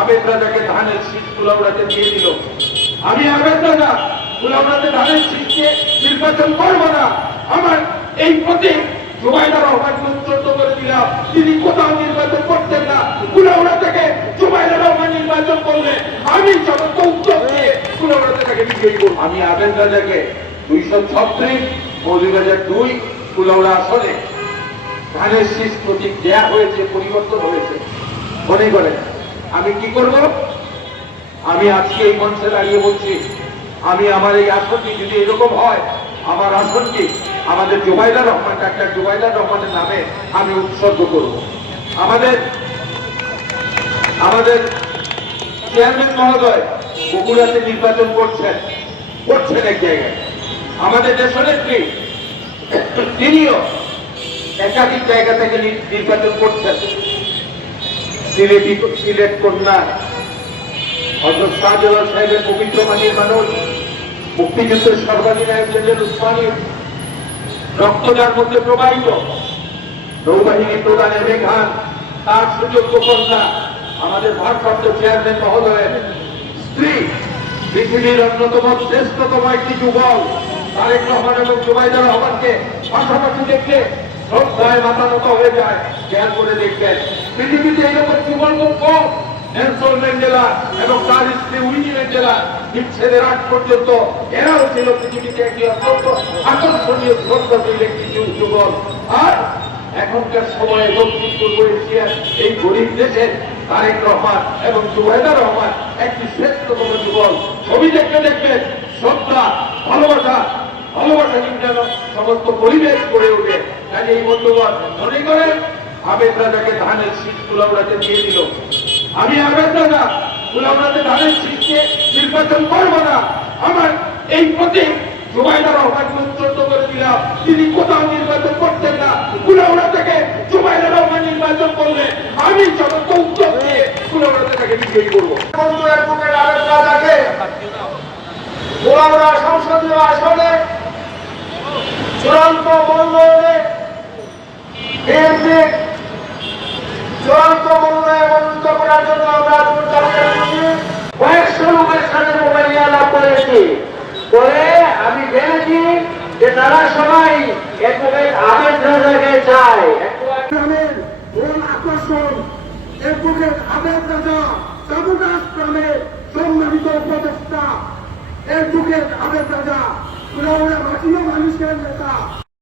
আবেদ রাজাকে ধানের শীষ কুলাউড়াতে দিয়ে দিল। আমি আবেদ রাজা কুলাউড়াতে ধানের শীষকে নির্বাচন করব না। আমার এই প্রতীক জুবাইদা রহমানকে উচ্চর্ত করে দিলাম। তিনি কোথাও নির্বাচন করতেন না, কুলাউড়া থেকে জুবাইদা রহমান নির্বাচন করলে আমি সমস্ত উত্তর দিয়ে কুলাউড়াতে তাকে বিজয়ী করব। আমি আবেদ রাজাকে 236 মৌলভীবাজার 2 কুলাউড়া আসনে ধানের শীষ প্রতীক দেয়া হয়েছে, পরিবর্তন হয়েছে। মনে করেন আমি কি করব? আমি আজকে এই মঞ্চে দাঁড়িয়ে বলছি, আমি আমার এই আসনটি যদি এরকম হয়, আমার আসনটি আমাদের জুবাইদা রহমান, ডাক্তার জুবাইদা রহমানের নামে আমি উৎসর্গ করব। আমাদের চেয়ারম্যান মহোদয় বগুড়াতে নির্বাচন করছেন এক জায়গায়। আমাদের দেশনেত্রী তিনিও একাধিক জায়গা থেকে নির্বাচন করছেন। সিলেট কন্যা হযরত শাহজালাল সাহেবের পবিত্র মাটির মানুষ, মুক্তিযুদ্ধের সর্বাধিনায়ক জেনারেল উসমানী রক্তদার মধ্যে প্রবাহিত, নৌবাহিনী প্রদানের মেঘান তার সুযোগ্য কন্যা আমাদের ভারপ্রাপ্ত চেয়ারম্যান মহোদয়ের স্ত্রী, পৃথিবীর অন্যতম শ্রেষ্ঠতম একটি যুবক তারেক রহমান এবং জুবাইদা রহমানকে পাশাপাশি দেখে শ্রদ্ধায় মাথা নত হয়ে যায়। খেয়াল করে দেখবেন পৃথিবীতে এইরকম যুবক কম। নেলসন ম্যান্ডেলা এবং তার স্ত্রী উইনি ম্যান্ডেলা বিচ্ছেদের আগ পর্যন্ত এরাও ছিল পৃথিবীতে একটি অত্যন্ত আকর্ষণীয় শ্রদ্ধাশীল একটি যুবক। আর এখনকার সময়ে দক্ষিণ পূর্ব এশিয়ার এই গরিব দেশের তারেক রহমান এবং জুবাইদা রহমান একটি শ্রেষ্ঠতম যুবক। ছবি দেখতে দেখবেন শ্রদ্ধা, ভালোবাসা যেন সমস্ত পরিবেশ গড়ে ওঠে। কাজে এই বন্ধুগণ মনে করেন আবেদ রাজাকে ধানের শীষ কুলাউড়াতে দিয়ে দিল। আমি আবেদ রাজা কুলাউড়াতে ধানের শীষকে নির্বাচন করব না। আমার এই প্রতীক জুবাইদা রহমানকে উচ্চর্ত করে দিলাম। তিনি কোথাও নির্বাচন করতেন না, কুলাউড়া থেকে জুবাইদা রহমান নির্বাচন করলে আমি সমস্ত উত্তর দিয়ে কুলাউড়াতে তাকে বিজয়ী করব। আবেদ রাজাকে কুলাউড়া সংসদীয় আসনে চূড়ান্ত মনোনয়নে মনোনীত করার জন্য আমরা কয়েকশো লোকের সাথে মোবাইল আলাপ করেছি। পরে আমি জেনেছি যে তারা সবাই আবেদ রাজাকে চায়। আকর্ষণ আবেদ রাজা চাবুকাস গ্রামের সম্মানিত উপদেষ্টা, আবেদ রাজা কুলাউড়া মাটিও মানুষের নেতা।